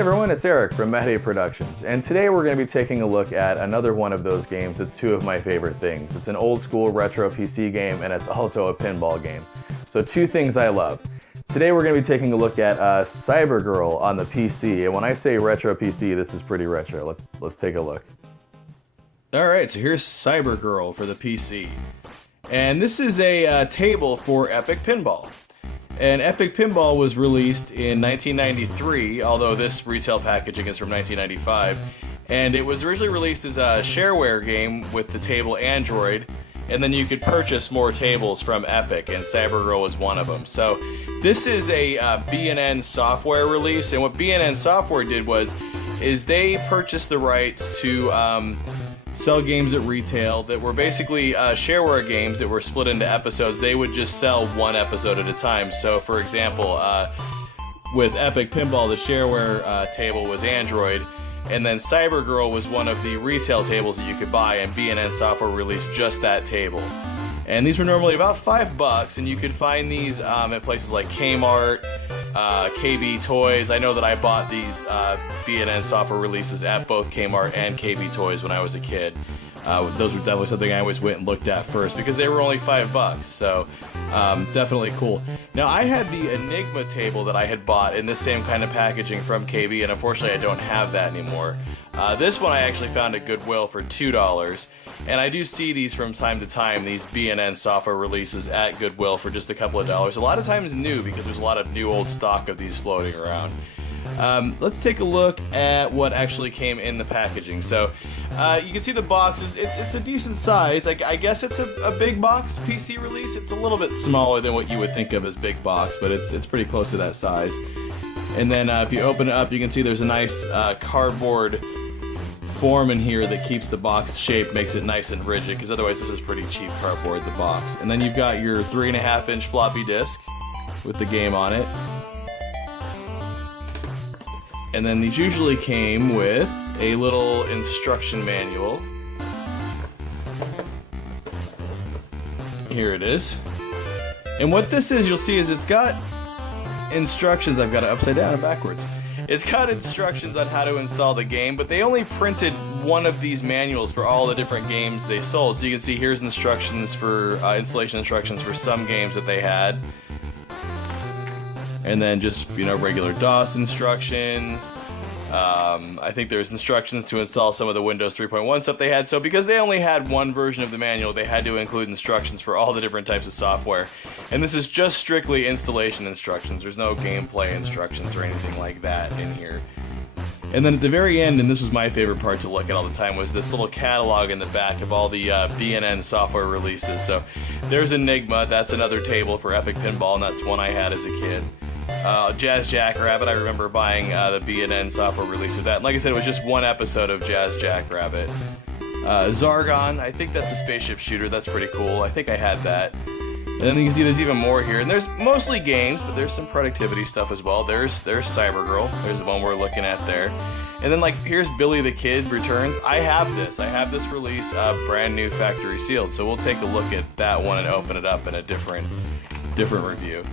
everyone, it's Eric from Mehdi Productions, and today we're going to be taking a look at another one of those games that's two of my favorite things. It's an old school retro PC game, and it's also a pinball game. So two things I love. Today we're going to be taking a look at Cyborgirl on the PC, and when I say retro PC, this is pretty retro. Let's take a look. Alright, so here's Cyborgirl for the PC. And this is a table for Epic Pinball. And Epic Pinball was released in 1993, although this retail packaging is from 1995. And it was originally released as a shareware game with the table Android, and then you could purchase more tables from Epic, and Cyborgirl was one of them. So this is a B&N Software release, and what B&N Software did is they purchased the rights to sell games at retail that were basically shareware games that were split into episodes. They would just sell one episode at a time. So for example, with Epic Pinball, the shareware table was Android, and then Cyborgirl was one of the retail tables that you could buy, and B&N Software released just that table. And these were normally about $5, and you could find these at places like Kmart, KB Toys. I know that I bought these B&N Software releases at both Kmart and KB Toys when I was a kid. Those were definitely something I always went and looked at first because they were only $5, so definitely cool. Now I had the Enigma table that I had bought in the same kind of packaging from KB, and unfortunately I don't have that anymore. This one I actually found at Goodwill for $2. And I do see these from time to time, these B&N Software releases at Goodwill for just a couple of dollars. A lot of times new, because there's a lot of new old stock of these floating around. Let's take a look at what actually came in the packaging. So you can see the box it's a decent size. I guess it's a big box PC release. It's a little bit smaller than what you would think of as big box, but it's pretty close to that size. And then if you open it up, you can see there's a nice cardboard form in here that keeps the box shape, makes it nice and rigid, because otherwise this is pretty cheap cardboard, the box. And then you've got your 3.5-inch floppy disk with the game on it. And then these usually came with a little instruction manual. Here it is. And what this is, you'll see, is it's got instructions. I've got it upside down and backwards. It's got instructions on how to install the game, but they only printed one of these manuals for all the different games they sold. So you can see here's instructions for installation instructions for some games that they had, and then just regular DOS instructions. I think there's instructions to install some of the Windows 3.1 stuff they had. So because they only had one version of the manual, they had to include instructions for all the different types of software. And this is just strictly installation instructions. There's no gameplay instructions or anything like that in here. And then at the very end, and this was my favorite part to look at all the time, was this little catalog in the back of all the B&N Software releases. So there's Enigma, that's another table for Epic Pinball, and that's one I had as a kid. Jazz Jackrabbit, I remember buying the B&N Software release of that. And like I said, it was just one episode of Jazz Jackrabbit. Zargon, I think that's a spaceship shooter, that's pretty cool. I think I had that. And then you can see there's even more here. And there's mostly games, but there's some productivity stuff as well. There's Cyborgirl, there's the one we're looking at there. And then here's Billy the Kid Returns. I have this release brand new factory sealed. So we'll take a look at that one and open it up in a different review.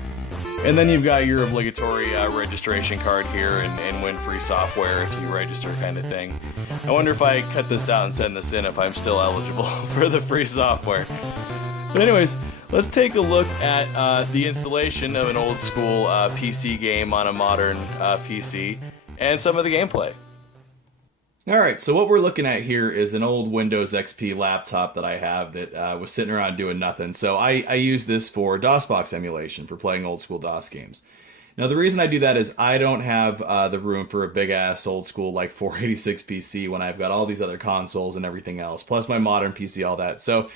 And then you've got your obligatory registration card here and win free software if you register, kind of thing. I wonder if I cut this out and send this in if I'm still eligible for the free software. But anyways, let's take a look at the installation of an old school PC game on a modern PC and some of the gameplay. Alright, so what we're looking at here is an old Windows XP laptop that I have that was sitting around doing nothing. So I use this for DOSBox emulation, for playing old school DOS games. Now the reason I do that is I don't have the room for a big ass old school like 486 PC when I've got all these other consoles and everything else, plus my modern PC, all that. So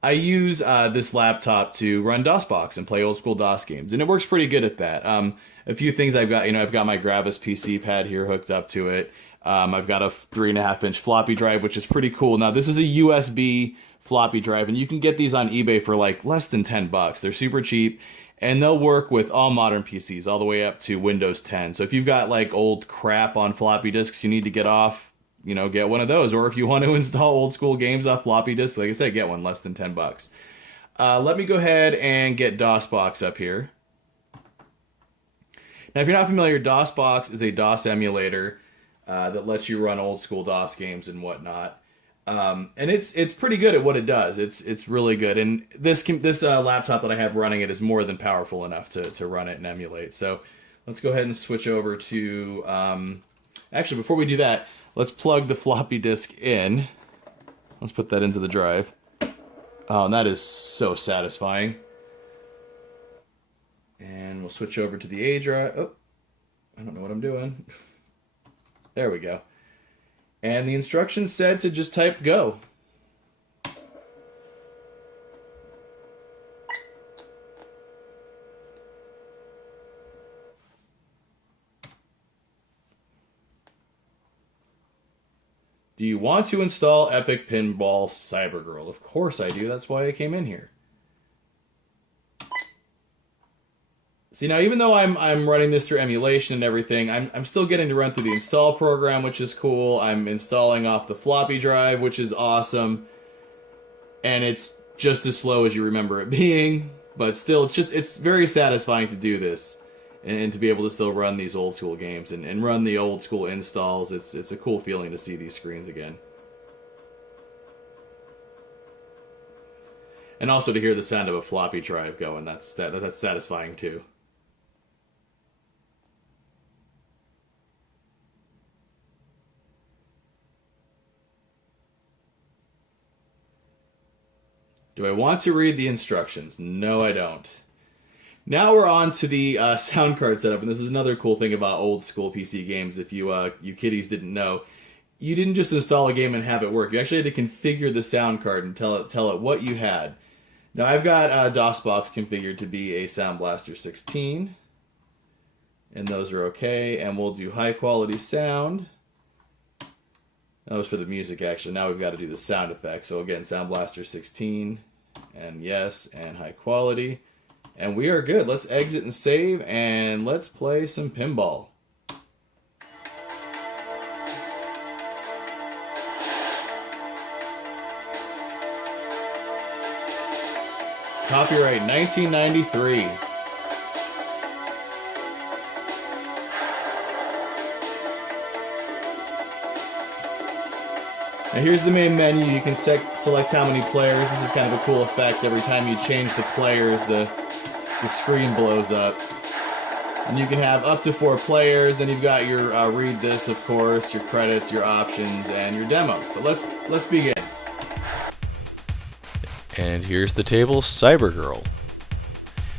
I use this laptop to run DOSBox and play old school DOS games, and it works pretty good at that. A few things I've got, I've got my Gravis PC pad here hooked up to it. I've got a 3.5-inch floppy drive, which is pretty cool. Now, this is a USB floppy drive, and you can get these on eBay for like less than $10. They're super cheap, and they'll work with all modern PCs, all the way up to Windows 10. So if you've got like old crap on floppy disks you need to get off, get one of those. Or if you want to install old school games off floppy disks, like I said, get one, less than $10. Let me go ahead and get DOSBox up here. Now, if you're not familiar, DOSBox is a DOS emulator that lets you run old school DOS games and whatnot. And it's pretty good at what it does. It's really good. And this laptop that I have running it is more than powerful enough to run it and emulate. So let's go ahead and switch over to... actually, before we do that, let's plug the floppy disk in. Let's put that into the drive. Oh, and that is so satisfying. And we'll switch over to the A drive. Oh, I don't know what I'm doing. There we go. And the instructions said to just type go. Do you want to install Epic Pinball Cyborgirl? Of course I do. That's why I came in here. See, now even though I'm running this through emulation and everything, I'm still getting to run through the install program, which is cool. I'm installing off the floppy drive, which is awesome. And it's just as slow as you remember it being, but still it's very satisfying to do this and to be able to still run these old school games and run the old school installs. It's a cool feeling to see these screens again. And also to hear the sound of a floppy drive going, that's satisfying too. Do I want to read the instructions? No, I don't. Now we're on to the sound card setup, and this is another cool thing about old school PC games. If you kiddies didn't know, you didn't just install a game and have it work. You actually had to configure the sound card and tell it what you had. Now I've got DOSBox configured to be a Sound Blaster 16, and those are okay. And we'll do high quality sound. That was for the music, actually. Now we've got to do the sound effects. So again, Sound Blaster 16, and yes, and high quality. And we are good. Let's exit and save, and let's play some pinball. Copyright 1993. Now here's the main menu. You can select how many players. This is kind of a cool effect. Every time you change the players, the screen blows up. And you can have up to 4 players. Then you've got your read this, of course, your credits, your options, and your demo. But let's begin. And here's the table, Cyborgirl.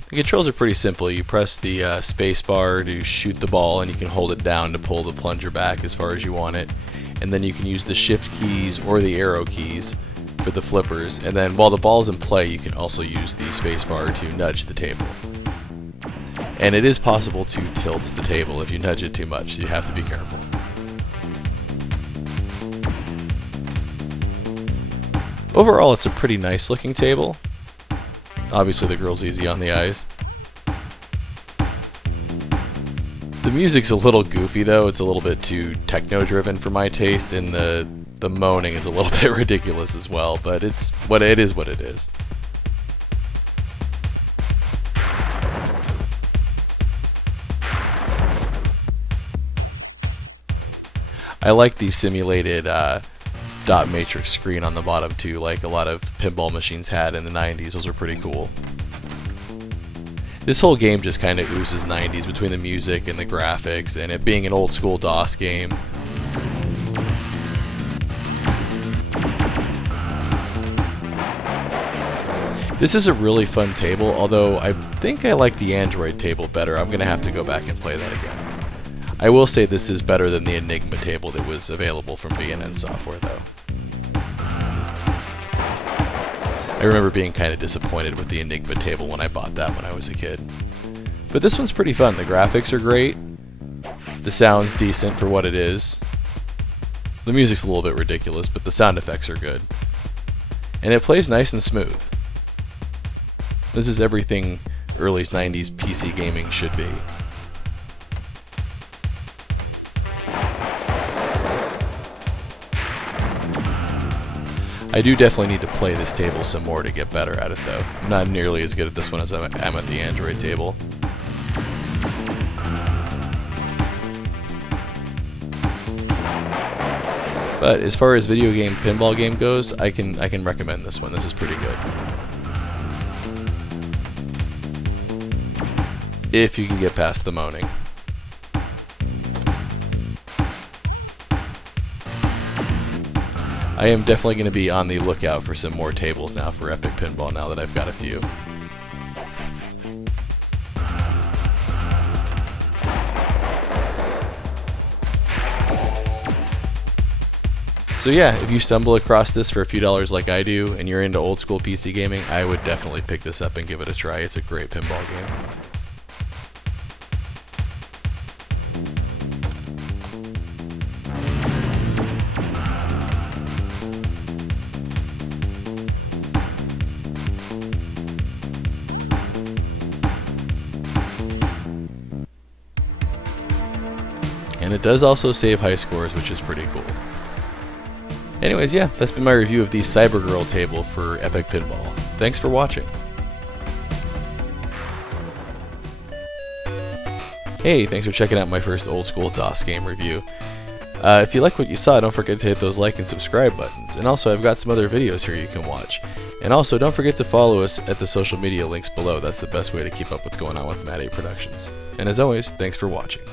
The controls are pretty simple. You press the space bar to shoot the ball, and you can hold it down to pull the plunger back as far as you want it. And then you can use the shift keys or the arrow keys for the flippers. And then while the ball's in play, you can also use the space bar to nudge the table. And it is possible to tilt the table if you nudge it too much, so you have to be careful. Overall, it's a pretty nice looking table. Obviously the girl's easy on the eyes. The music's a little goofy though, it's a little bit too techno-driven for my taste, and the moaning is a little bit ridiculous as well, but it is what it is. I like the simulated dot matrix screen on the bottom too, like a lot of pinball machines had in the 90s. Those are pretty cool. This whole game just kind of oozes 90s between the music and the graphics, and it being an old school DOS game. This is a really fun table, although I think I like the Android table better. I'm going to have to go back and play that again. I will say this is better than the Enigma table that was available from B&N Software though. I remember being kind of disappointed with the Enigma table when I bought that when I was a kid. But this one's pretty fun. The graphics are great. The sound's decent for what it is. The music's a little bit ridiculous, but the sound effects are good. And it plays nice and smooth. This is everything early 90s PC gaming should be. I do definitely need to play this table some more to get better at it though. I'm not nearly as good at this one as I am at the Android table. But as far as video game pinball game goes, I can recommend this one. This is pretty good. If you can get past the moaning. I am definitely going to be on the lookout for some more tables now for Epic Pinball now that I've got a few. So yeah, if you stumble across this for a few dollars like I do, and you're into old school PC gaming, I would definitely pick this up and give it a try. It's a great pinball game. And it does also save high scores, which is pretty cool. Anyways, yeah, that's been my review of the Cyborgirl table for Epic Pinball. Thanks for watching. Hey, thanks for checking out my first old school DOS game review. If you like what you saw, don't forget to hit those like and subscribe buttons. And also, I've got some other videos here you can watch. And also, don't forget to follow us at the social media links below. That's the best way to keep up what's going on with Matt A Productions. And as always, thanks for watching.